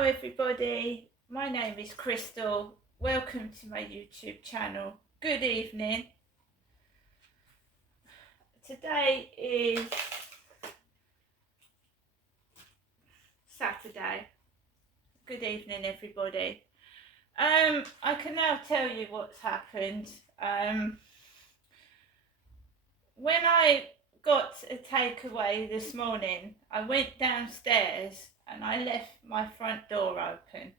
Hello everybody, my name is Crystal. Welcome to my YouTube channel. Good evening. Today is Saturday. Good evening everybody. I can now tell you what's happened. When I got a takeaway this morning, I went downstairs and I left my front door open.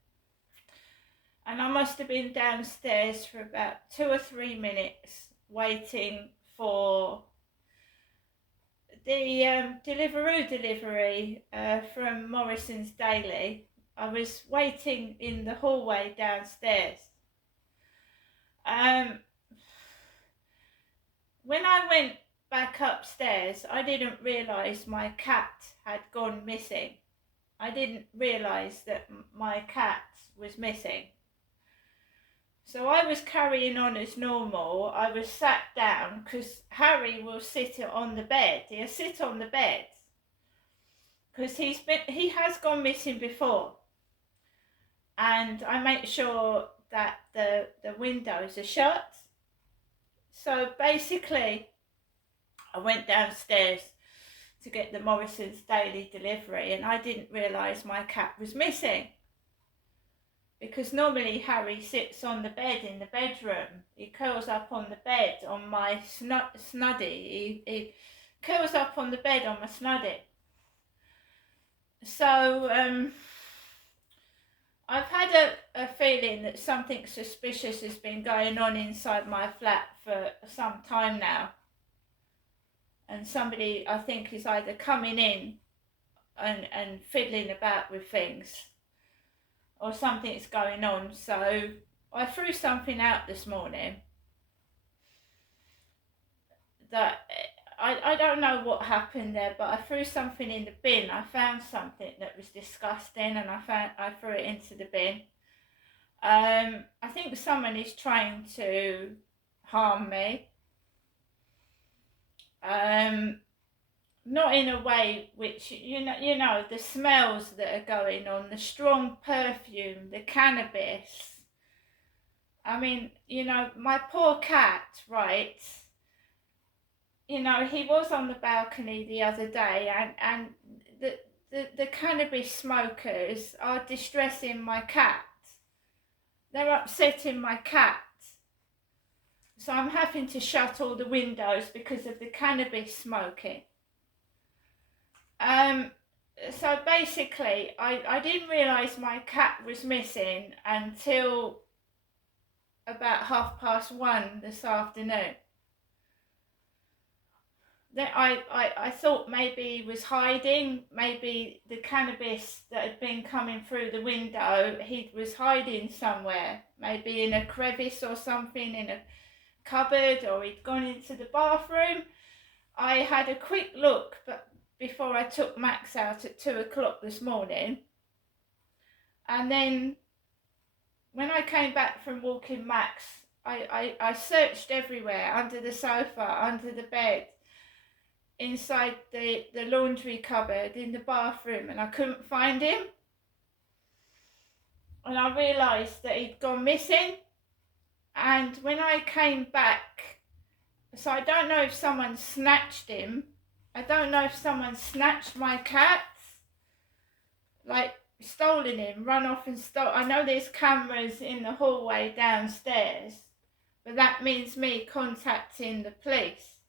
And I must have been downstairs for about 2 or 3 minutes waiting for the delivery from Morrison's Daily. I was waiting in the hallway downstairs. When I went back upstairs, I didn't realise my cat had gone missing. I didn't realise that my cat was missing. So I was carrying on as normal. I was sat down because Harry will sit on the bed. He'll sit on the bed because he has gone missing before, and I make sure that the windows are shut. So basically, I went downstairs to get the Morrison's Daily delivery, and I didn't realise my cat was missing. Because normally Harry sits on the bed in the bedroom. He curls up on the bed on my snuddy. He curls up on the bed on my snuddy. So I've had a feeling that something suspicious has been going on inside my flat for some time now. And somebody, I think, is either coming in and fiddling about with things, or something's going on. So I threw something out this morning that I don't know what happened there, but I threw something in the bin. I found something that was disgusting, and I threw it into the bin. I think someone is trying to harm me. Not in a way which, you know, the smells that are going on, the strong perfume, the cannabis. I mean, you know, my poor cat, right? You know, he was on the balcony the other day, and the cannabis smokers are distressing my cat. They're upsetting my cat. So I'm having to shut all the windows because of the cannabis smoking. So basically, I didn't realise my cat was missing until about 1:30 this afternoon. Then I thought maybe he was hiding, maybe the cannabis that had been coming through the window, he was hiding somewhere, maybe in a crevice or something, in a cupboard, or he'd gone into the bathroom. I had a quick look, but before I took Max out at 2 o'clock this morning, and then when I came back from walking Max, I searched everywhere, under the sofa, under the bed, inside the laundry cupboard, in the bathroom, and I couldn't find him. And I realised that he'd gone missing. And when I came back, so I don't know if someone snatched him. I don't know if someone snatched my cat, like stolen him, run off and stole. I know there's cameras in the hallway downstairs, but that means me contacting the police.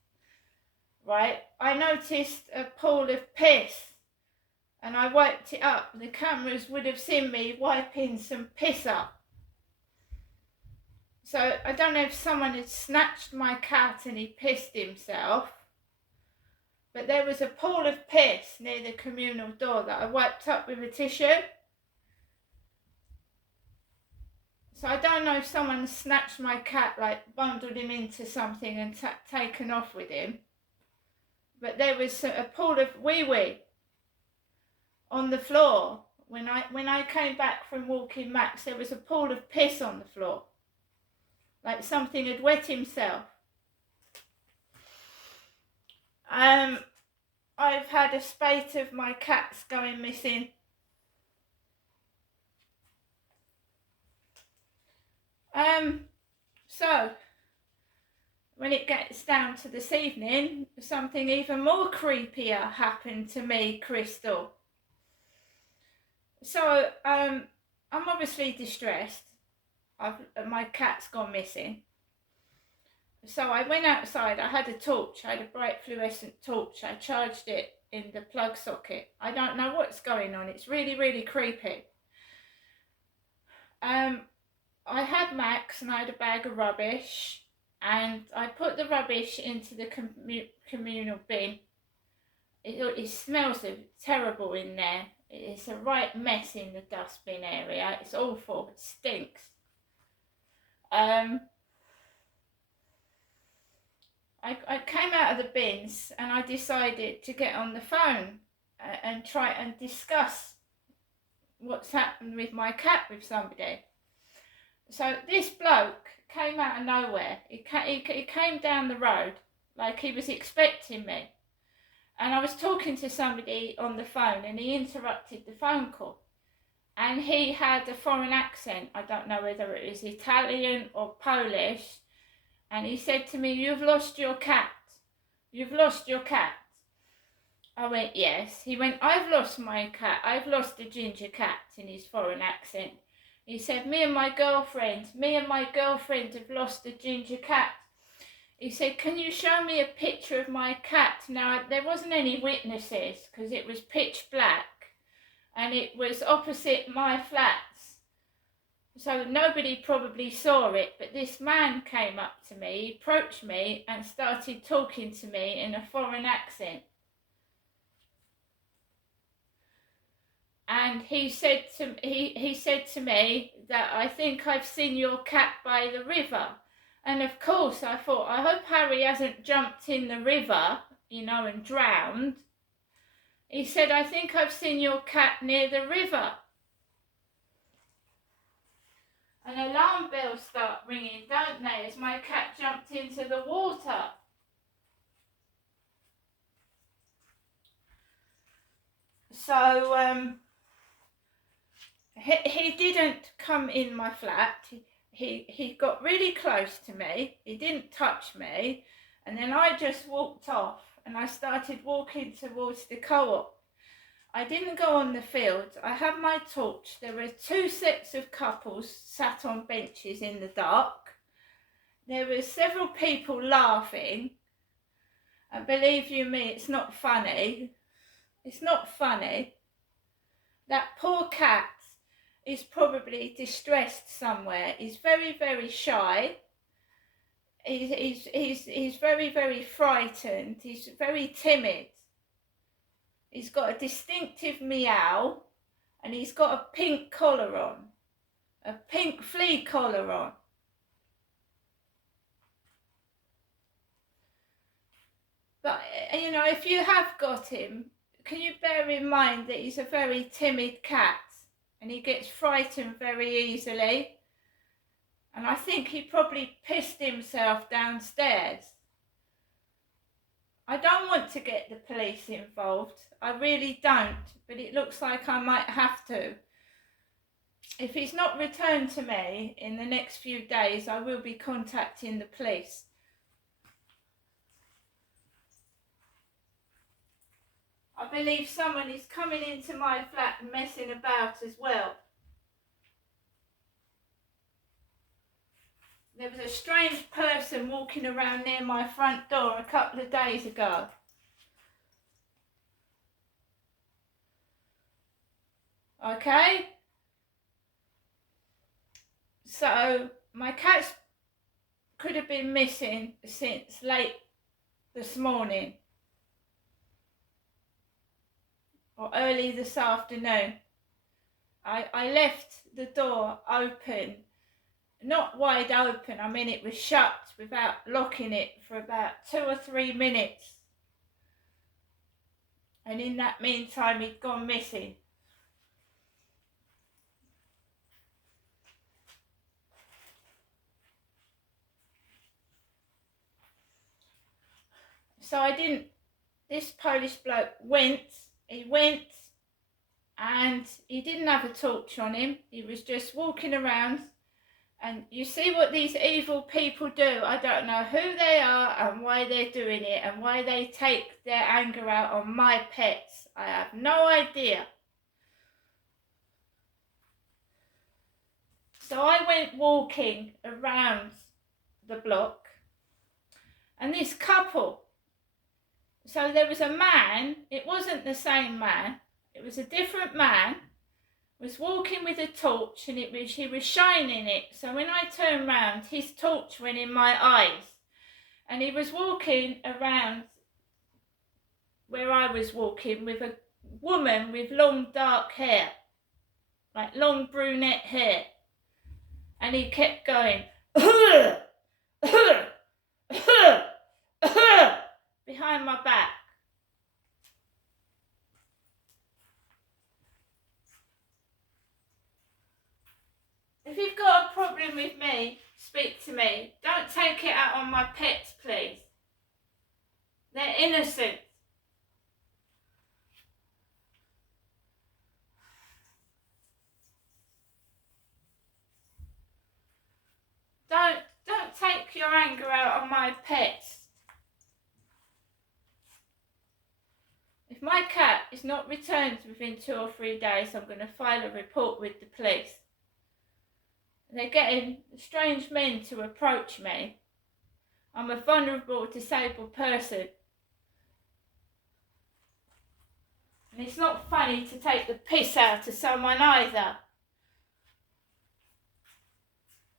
Right, I noticed a pool of piss and I wiped it up. The cameras would have seen me wiping some piss up. So I don't know if someone had snatched my cat and he pissed himself, but there was a pool of piss near the communal door that I wiped up with a tissue. So I don't know if someone snatched my cat, like bundled him into something and taken off with him. But there was a pool of wee-wee on the floor. When I came back from walking Max, there was a pool of piss on the floor, like something had wet himself. I've had a spate of my cats going missing. So when it gets down to this evening, something even more creepier happened to me, Crystal. So I'm obviously distressed. My cat's gone missing. So I went outside. I had a torch. I had a bright fluorescent torch. I charged it in the plug socket. I don't know what's going on. It's really, really creepy. I had Max and I had a bag of rubbish, and I put the rubbish into the communal bin. It smells terrible in there. It's a right mess in the dustbin area. It's awful. It stinks. I came out of the bins and I decided to get on the phone and try and discuss what's happened with my cat with somebody. So this bloke came out of nowhere. He came down the road like he was expecting me. And I was talking to somebody on the phone and he interrupted the phone call. And he had a foreign accent. I don't know whether it was Italian or Polish. And he said to me, "You've lost your cat. You've lost your cat." I went, "Yes." He went, "I've lost my cat. I've lost a ginger cat," in his foreign accent. He said, me and my girlfriend have lost a ginger cat." He said, "Can you show me a picture of my cat?" Now, there wasn't any witnesses because it was pitch black and it was opposite my flats. So nobody probably saw it, but this man came up to me, approached me and started talking to me in a foreign accent. And he said to me that, "I think I've seen your cat by the river." And of course I thought, I hope Harry hasn't jumped in the river, and drowned. He said, "I think I've seen your cat near the river." And alarm bells start ringing, don't they, as my cat jumped into the water. So he didn't come in my flat. He got really close to me. He didn't touch me. And then I just walked off and I started walking towards the co-op. I didn't go on the field. I had my torch. There were two sets of couples sat on benches in the dark. There were several people laughing. And believe you me, it's not funny. It's not funny. That poor cat is probably distressed somewhere. He's very, very shy. He's very, very frightened. He's very timid. He's got a distinctive meow and he's got a pink collar on, a pink flea collar on. But, if you have got him, can you bear in mind that he's a very timid cat and he gets frightened very easily? And I think he probably pissed himself downstairs. I don't want to get the police involved. I really don't, but it looks like I might have to. If he's not returned to me in the next few days, I will be contacting the police. I believe someone is coming into my flat and messing about as well. There was a strange person walking around near my front door a couple of days ago. Okay? So, my cat could have been missing since late this morning or early this afternoon. I left the door open. Not wide open, I mean it was shut without locking it for about 2 or 3 minutes. And in that meantime he'd gone missing. So this Polish bloke went and he didn't have a torch on him. He was just walking around And you see what these evil people do. I don't know who they are and why they're doing it and why they take their anger out on my pets. I have no idea. So I went walking around the block, and this couple, so there was a man, it wasn't the same man, it was a different man, was walking with a torch, and he was shining it. So when I turned round, his torch went in my eyes, and he was walking around where I was walking with a woman with long dark hair, like long brunette hair, and he kept going behind my back. If you've got a problem with me, speak to me. Don't take it out on my pets, please. They're innocent. Don't take your anger out on my pets. If my cat is not returned within 2 or 3 days, I'm going to file a report with the police. They're getting strange men to approach me. I'm a vulnerable, disabled person. And it's not funny to take the piss out of someone either.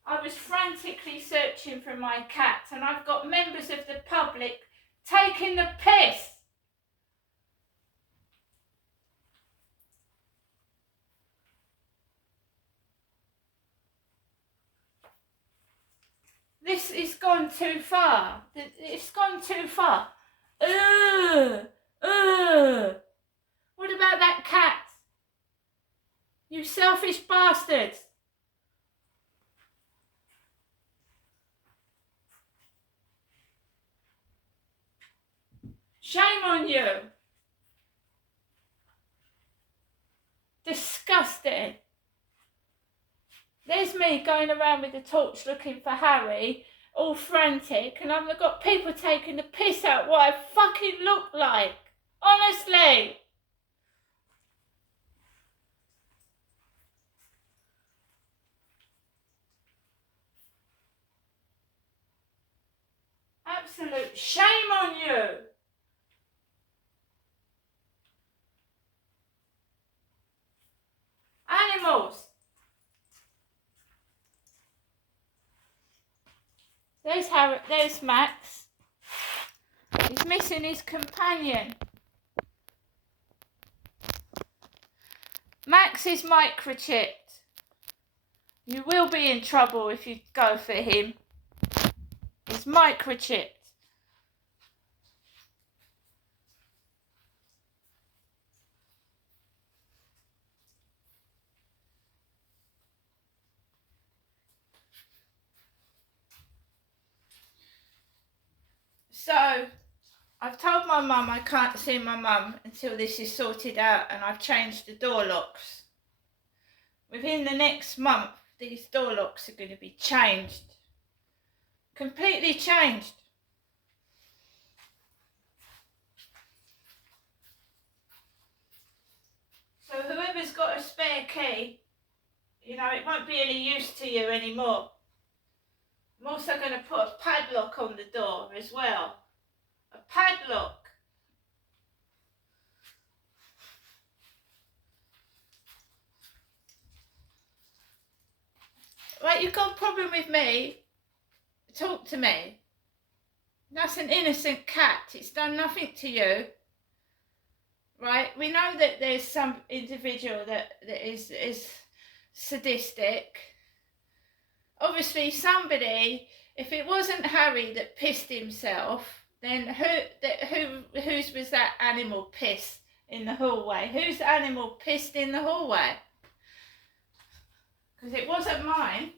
I was frantically searching for my cat, and I've got members of the public taking the piss. This has gone too far. It's gone too far. What about that cat? You selfish bastards. Shame on you. Disgusting. There's me going around with a torch looking for Harry, all frantic, and I've got people taking the piss out what I fucking look like. Honestly. Absolute shame on you. Animals. There's Max. He's missing his companion. Max is microchipped. You will be in trouble if you go for him. He's microchipped. So, I've told my mum I can't see my mum until this is sorted out, and I've changed the door locks. Within the next month, these door locks are going to be changed. Completely changed. So whoever's got a spare key, you know, it won't be any use to you anymore. I'm also going to put a padlock on the door as well. A padlock. Right, you've got a problem with me? Talk to me. That's an innocent cat. It's done nothing to you. Right? We know that there's some individual that is sadistic. Obviously somebody, if it wasn't Harry that pissed himself, then whose was that animal piss in the hallway? Whose animal pissed in the hallway? Because it wasn't mine.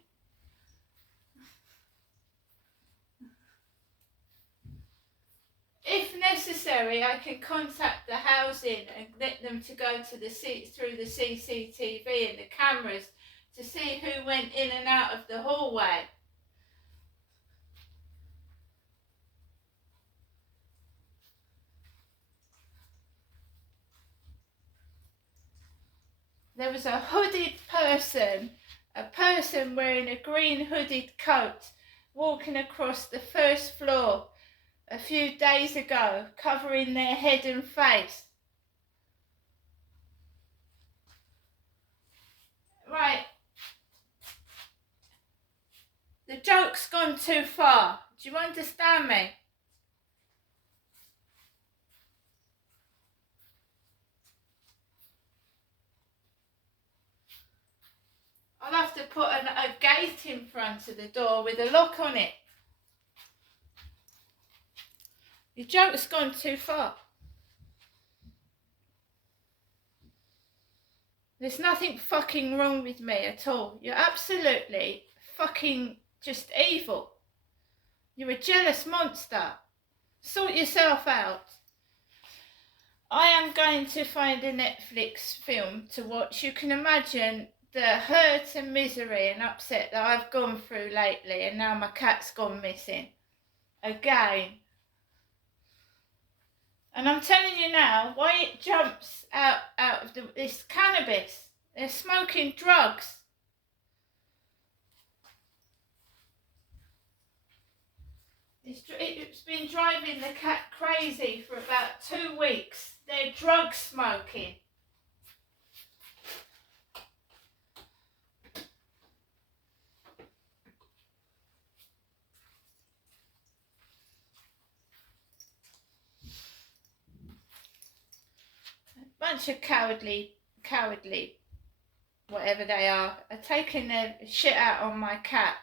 If necessary, I can contact the housing and get them to go to through the CCTV and the cameras to see who went in and out of the hallway. There was a hooded person, a person wearing a green hooded coat, walking across the first floor a few days ago, covering their head and face. Right. The joke's gone too far. Do you understand me? I'll have to put a gate in front of the door with a lock on it. Your joke's gone too far. There's nothing fucking wrong with me at all. You're absolutely fucking just evil. You're a jealous monster. Sort yourself out. I am going to find a Netflix film to watch. You can imagine the hurt and misery and upset that I've gone through lately, and now my cat's gone missing. Again. And I'm telling you now, why it jumps out of this cannabis. They're smoking drugs. It's been driving the cat crazy for about 2 weeks. They're drug smoking. Bunch of cowardly, whatever they are taking their shit out on my cat.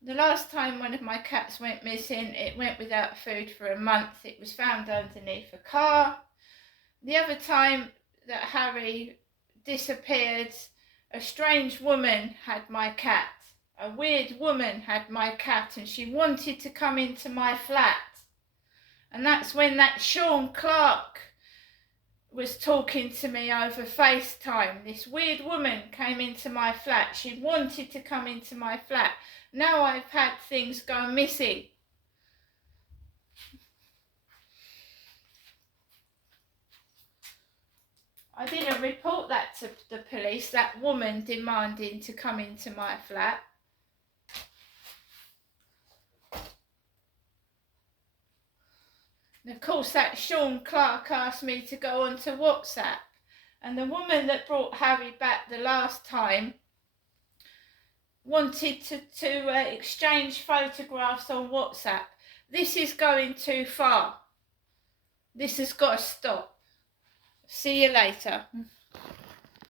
The last time one of my cats went missing, it went without food for a month. It was found underneath a car. The other time that Harry disappeared, a strange woman had my cat. A weird woman had my cat, and she wanted to come into my flat. And that's when that Sean Clark was talking to me over FaceTime. This weird woman came into my flat. She wanted to come into my flat. Now I've had things go missing. I didn't report that to the police, that woman demanding to come into my flat. And of course that Sean Clark asked me to go onto WhatsApp. And the woman that brought Harry back the last time wanted to exchange photographs on WhatsApp. This is going too far. This has got to stop. See you later.